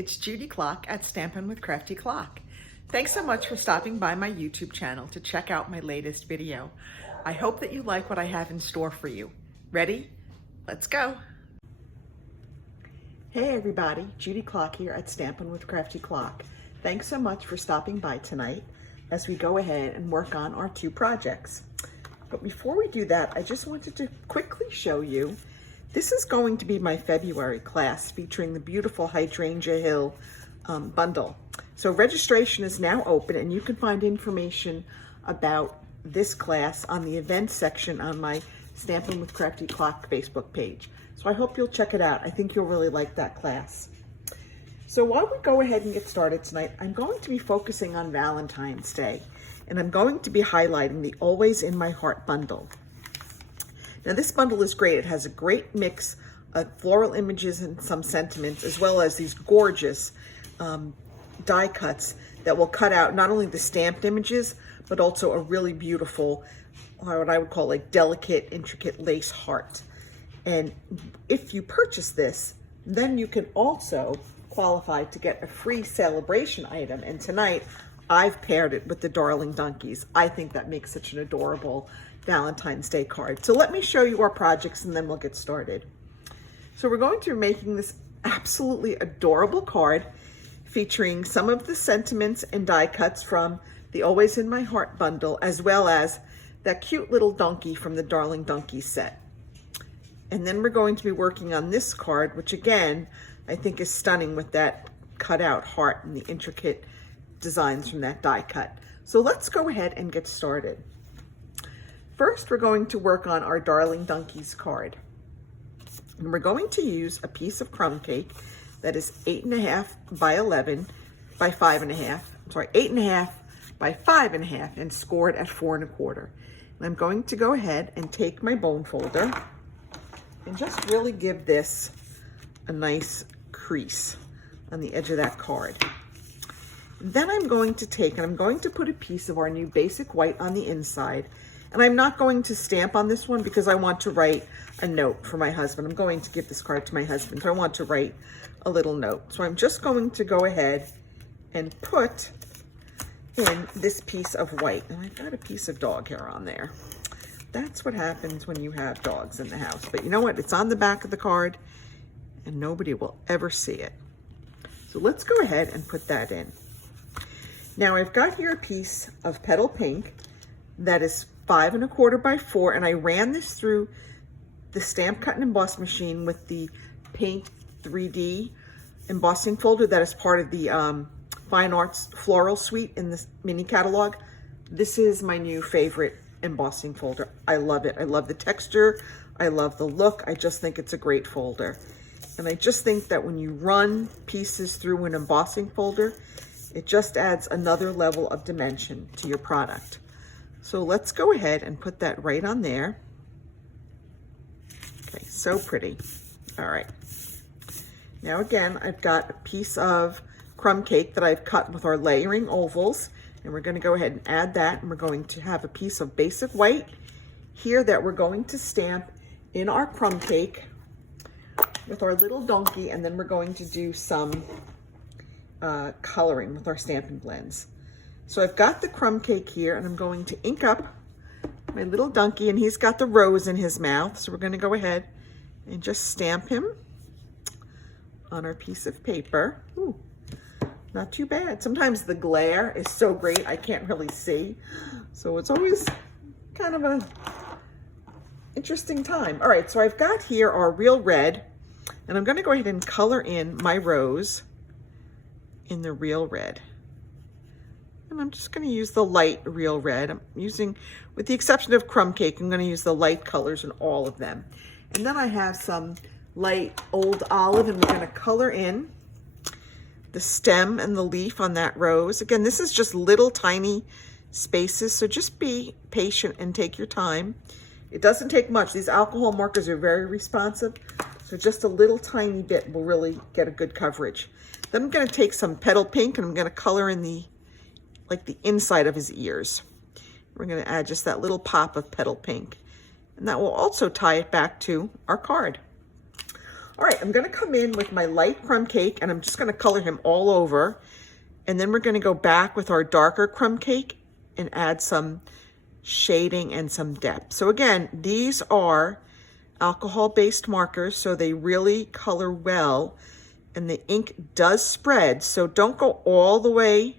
it's Judy Klock at Stampin' with Crafty Klock. Thanks so much for stopping by my YouTube channel to check out my latest video. I hope that you like what I have in store for you. Ready? Let's go. Hey everybody, Judy Klock here at Stampin' with Crafty Klock. Thanks so much for stopping by tonight as we go ahead and work on our two projects. But before we do that, I just wanted to quickly show you, this is going to be my February class featuring the beautiful Hydrangea Hill bundle. So registration is now open and you can find information about this class on the events section on my Stampin' with Crafty Klock Facebook page. So I hope you'll check it out. I think you'll really like that class. So while we go ahead and get started tonight, I'm going to be focusing on Valentine's Day, and I'm going to be highlighting the Always in My Heart bundle. Now this bundle is great. It has a great mix of floral images and some sentiments, as well as these gorgeous die cuts that will cut out not only the stamped images, but also a really beautiful, what I would call like delicate, intricate lace heart. And if you purchase this, then you can also qualify to get a free celebration item. And tonight, I've paired it with the Darling Donkeys. I think that makes such an adorable Valentine's Day card. So let me show you our projects and then we'll get started. So we're going to be making this absolutely adorable card featuring some of the sentiments and die cuts from the Always in My Heart bundle, as well as that cute little donkey from the Darling Donkeys set. And then we're going to be working on this card, which again, I think is stunning with that cut out heart and the intricate designs from that die cut. So let's go ahead and get started. First, we're going to work on our Darling Donkeys card. And we're going to use a piece of crumb cake that is 8.5 by 11 by 5.5. I'm sorry, 8.5 by 5.5 and scored at 4 1/4. And I'm going to go ahead and take my bone folder and just really give this a nice crease on the edge of that card. Then I'm going to take and I'm going to put a piece of our new basic white on the inside. And I'm not going to stamp on this one because I want to write a note for my husband. I'm going to give this card to my husband, so I want to write a little note. So I'm just going to go ahead and put in this piece of white. And I've got a piece of dog hair on there. That's what happens when you have dogs in the house. But you know what? It's on the back of the card and nobody will ever see it. So let's go ahead and put that in. Now I've got here a piece of petal pink that is 5 1/4 by 4, and I ran this through the stamp cut and emboss machine with the Paint 3D embossing folder that is part of the Fine Arts Floral Suite in the mini catalog. This is my new favorite embossing folder. I love it. I love the texture. I love the look. I just think it's a great folder. And I just think that when you run pieces through an embossing folder, it just adds another level of dimension to your product. So let's go ahead and put that right on there. Okay, so pretty. All right. Now again, I've got a piece of crumb cake that I've cut with our layering ovals, and we're going to go ahead and add that, and we're going to have a piece of basic white here that we're going to stamp in our crumb cake with our little donkey, and then we're going to do some coloring with our Stampin' blends. So I've got the crumb cake here, and I'm going to ink up my little donkey, and he's got the rose in his mouth. So we're going to go ahead and just stamp him on our piece of paper. Ooh, not too bad. Sometimes the glare is so great I can't really see. So it's always kind of a interesting time. All right, so I've got here our real red, and I'm going to go ahead and color in my rose in the real red. And I'm just going to use the light real red. I'm using, with the exception of crumb cake, I'm going to use the light colors in all of them. And then I have some light old olive, and we're going to color in the stem and the leaf on that rose. Again, this is just little tiny spaces, so just be patient and take your time. It doesn't take much. These alcohol markers are very responsive, so just a little tiny bit will really get a good coverage. Then I'm going to take some petal pink, and I'm going to color in the inside of his ears. We're going to add just that little pop of petal pink, and that will also tie it back to our card. All right, I'm gonna come in with my light crumb cake and I'm just gonna color him all over. And then we're gonna go back with our darker crumb cake and add some shading and some depth. So again, these are alcohol-based markers, so they really color well and the ink does spread. So don't go all the way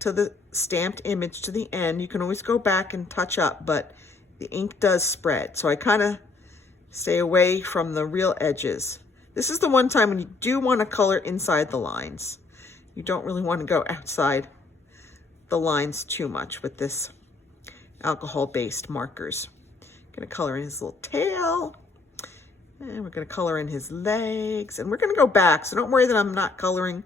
to the stamped image to the end. You can always go back and touch up, but the ink does spread. So I kind of stay away from the real edges. This is the one time when you do want to color inside the lines. You don't really want to go outside the lines too much with this alcohol-based markers. Gonna color in his little tail, and we're gonna color in his legs, and we're gonna go back. So don't worry that I'm not coloring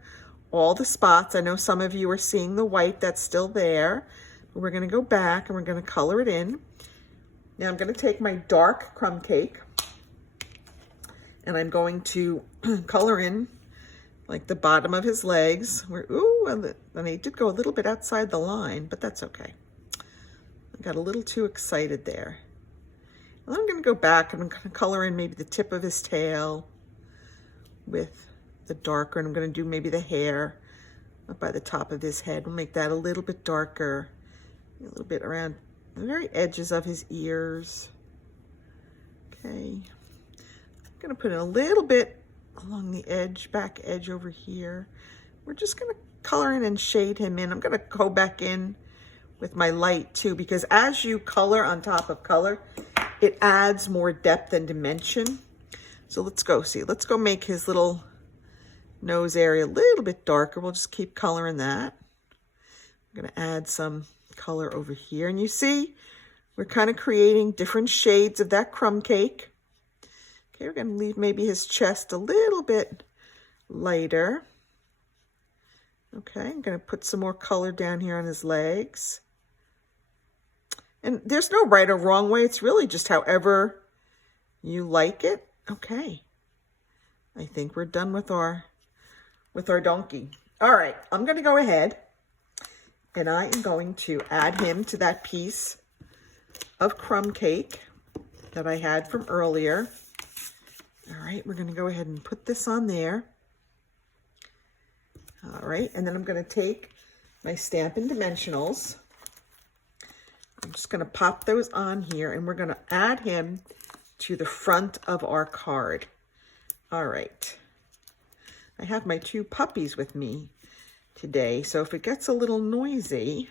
all the spots. I know some of you are seeing the white that's still there, but we're gonna go back and we're gonna color it in. Now I'm gonna take my dark crumb cake and I'm going to color in like the bottom of his legs. Ooh, and I did go a little bit outside the line, but that's okay. I got a little too excited there. And I'm gonna go back and I'm gonna color in maybe the tip of his tail with the darker, and I'm gonna do maybe the hair up by the top of his head. We'll make that a little bit darker, a little bit around the very edges of his ears. Okay, I'm gonna put in a little bit along the edge, back edge over here. We're just gonna color in and shade him in. I'm gonna go back in with my light too, because as you color on top of color, it adds more depth and dimension. So let's go see. Let's go make his little nose area a little bit darker. We'll just keep coloring that. I'm gonna add some color over here. And you see, we're kind of creating different shades of that crumb cake. Okay, we're gonna leave maybe his chest a little bit lighter. Okay, I'm gonna put some more color down here on his legs. And there's no right or wrong way. It's really just however you like it. Okay, I think we're done with our donkey. All right, I'm gonna go ahead and I am going to add him to that piece of crumb cake that I had from earlier. All right, we're gonna go ahead and put this on there. All right, and then I'm gonna take my Stampin' Dimensionals. I'm just gonna pop those on here and we're gonna add him to the front of our card. All right, I have my two puppies with me today, so if it gets a little noisy,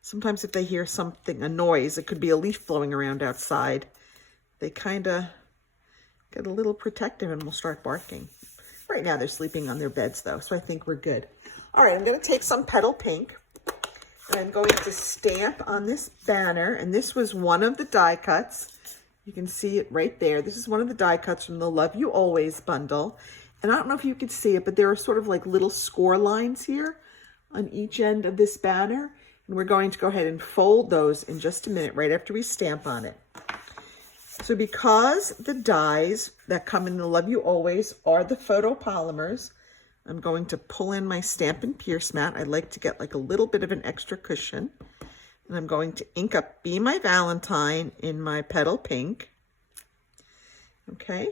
sometimes if they hear something, a noise, it could be a leaf blowing around outside, they kind of get a little protective and will start barking. Right now they're sleeping on their beds though, so I think we're good. All right, I'm gonna take some Petal Pink and I'm going to stamp on this banner, and this was one of the die cuts. You can see it right there. This is one of the die cuts from the Love You Always bundle. And I don't know if you could see it, but there are sort of like little score lines here on each end of this banner. And we're going to go ahead and fold those in just a minute, right after we stamp on it. So because the dies that come in the Love You Always are the photopolymers, I'm going to pull in my Stampin' Pierce mat. I like to get like a little bit of an extra cushion. And I'm going to ink up Be My Valentine in my Petal Pink. Okay.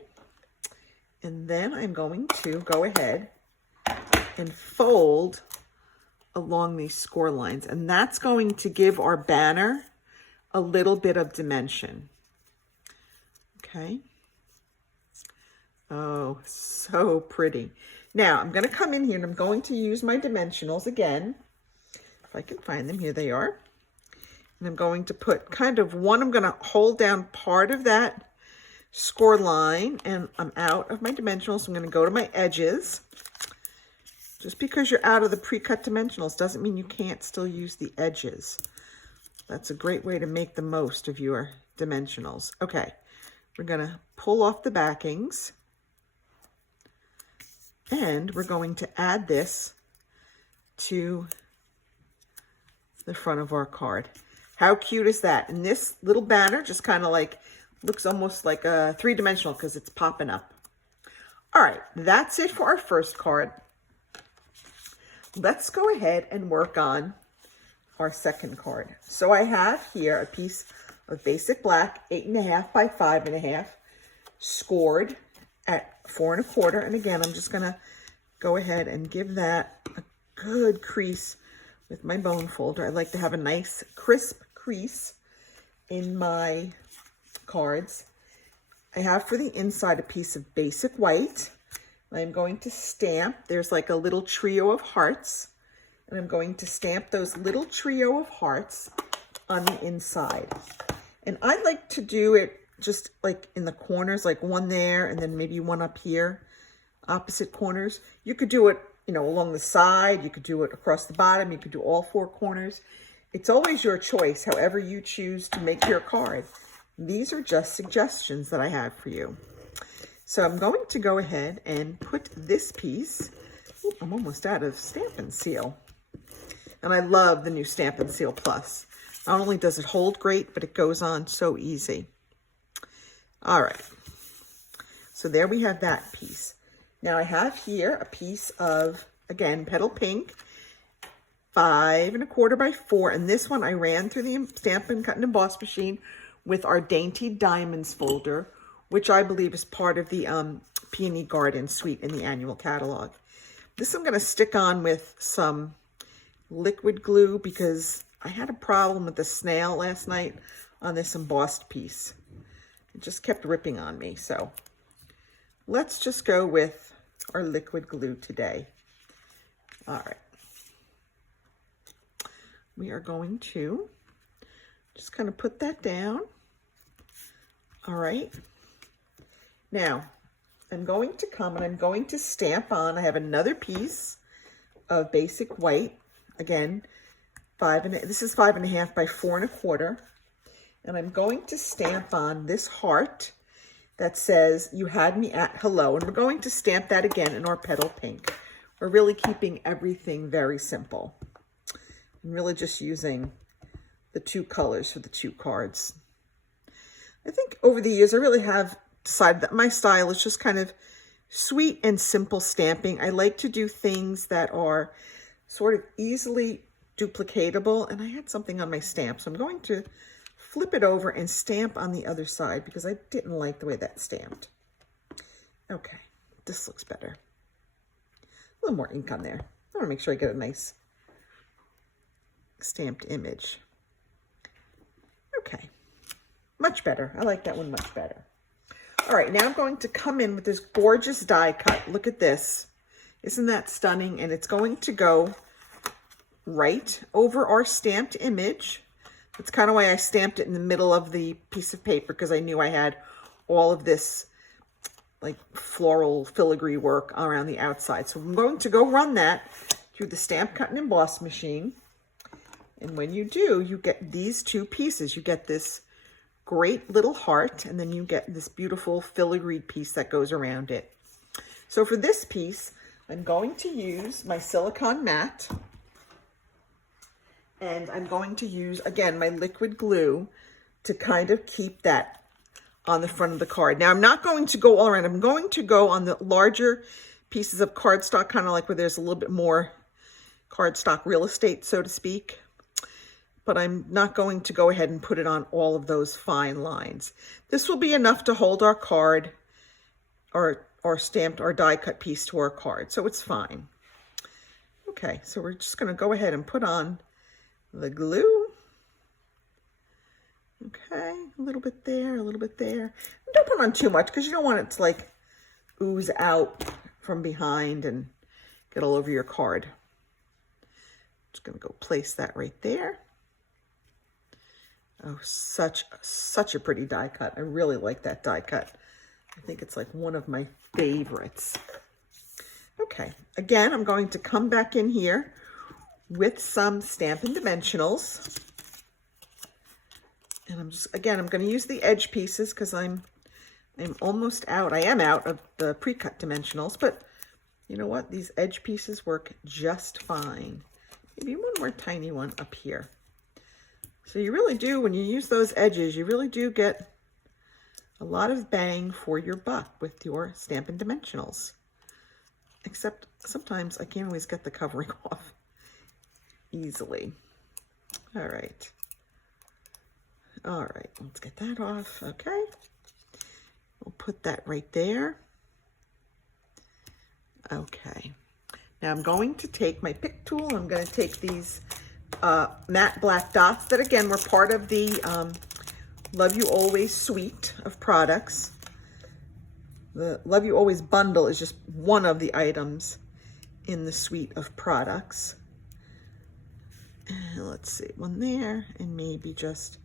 And then I'm going to go ahead and fold along these score lines. And that's going to give our banner a little bit of dimension. Okay. Oh, so pretty. Now I'm going to come in here and I'm going to use my dimensionals again. If I can find them, here they are. And I'm going to put kind of one, I'm going to hold down part of that score line and I'm out of my dimensionals. I'm going to go to my edges. Just because you're out of the pre-cut dimensionals doesn't mean you can't still use the edges. That's a great way to make the most of your dimensionals. Okay, we're going to pull off the backings and we're going to add this to the front of our card. How cute is that? And this little banner just kind of like looks almost like a three-dimensional because it's popping up. All right, that's it for our first card. Let's go ahead and work on our second card. So I have here a piece of basic black, 8.5 by 5.5, scored at 4 1/4. And again, I'm just gonna go ahead and give that a good crease with my bone folder. I like to have a nice crisp crease in my cards. I have for the inside a piece of basic white. I'm going to stamp, there's like a little trio of hearts, and I'm going to stamp those little trio of hearts on the inside. And I like to do it just like in the corners, like one there and then maybe one up here, opposite corners. You could do it, you know, along the side, you could do it across the bottom, you could do all 4 corners. It's always your choice, however you choose to make your card. These are just suggestions that I have for you. So I'm going to go ahead and put this piece, ooh, I'm almost out of Stampin' Seal. And I love the new Stampin' Seal Plus. Not only does it hold great, but it goes on so easy. All right, so there we have that piece. Now I have here a piece of, again, Petal Pink, 5 1/4 by 4, and this one I ran through the Stampin' Cut and Emboss machine with our Dainty Diamonds folder, which I believe is part of the Peony Garden suite in the annual catalog. This I'm going to stick on with some liquid glue because I had a problem with the snail last night on this embossed piece. It just kept ripping on me, so let's just go with our liquid glue today. All right. We are going to just kind of put that down. All right. Now, I'm going to come and I'm going to stamp on. I have another piece of basic white. Again, this is 5 1/2 by 4 1/4. And I'm going to stamp on this heart that says, "You had me at hello." And we're going to stamp that again in our Petal Pink. We're really keeping everything very simple. I'm really just using the 2 colors for the 2 cards. I think over the years, I really have decided that my style is just kind of sweet and simple stamping. I like to do things that are sort of easily duplicatable. And I had something on my stamp, so I'm going to flip it over and stamp on the other side because I didn't like the way that stamped. Okay, this looks better. A little more ink on there. I want to make sure I get a nice stamped image. Okay, much better. I like that one much better. All right, now I'm going to come in with this gorgeous die cut. Look at this. Isn't that stunning? And it's going to go right over our stamped image. That's kind of why I stamped it in the middle of the piece of paper, because I knew I had all of this like floral filigree work around the outside. So I'm going to go run that through the Stamp Cut and Emboss machine. And when you do, you get these 2 pieces. You get this great little heart, and then you get this beautiful filigree piece that goes around it. So for this piece, I'm going to use my silicone mat. And I'm going to use, again, my liquid glue to kind of keep that on the front of the card. Now, I'm not going to go all around. I'm going to go on the larger pieces of cardstock, kind of like where there's a little bit more cardstock real estate, so to speak. But I'm not going to go ahead and put it on all of those fine lines. This will be enough to hold our card or stamped or die cut piece to our card, so it's fine. Okay, so we're just going to go ahead and put on the glue. Okay, a little bit there, a little bit there. And don't put on too much because you don't want it to like ooze out from behind and get all over your card. Just gonna go place that right there. Oh, such a pretty die cut. I really like that die cut. I think it's like one of my favorites. Okay, again, I'm going to come back in here with some Stampin' Dimensionals. And I'm going to use the edge pieces because I'm almost out. I am out of the pre-cut dimensionals, but you know what? These edge pieces work just fine. Maybe one more tiny one up here. So you really do, when you use those edges, you really do get a lot of bang for your buck with your Stampin' Dimensionals. Except sometimes I can't always get the covering off easily. All right. All right, let's get that off. Okay. We'll put that right there. Okay. Now I'm going to take my pick tool. I'm going to take these matte black dots that again were part of the Love You Always suite of products. The Love You Always bundle is just one of the items in the suite of products. And let's see, one there and maybe just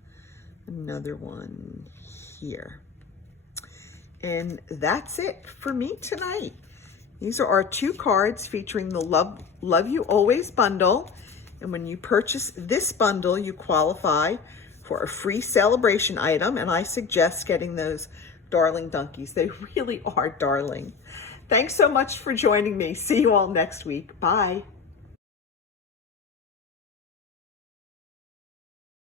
another one here. And that's it for me tonight. These are our 2 cards featuring the Love You Always bundle. And when you purchase this bundle, you qualify for a free celebration item. And I suggest getting those darling donkeys. They really are darling. Thanks so much for joining me. See you all next week. Bye.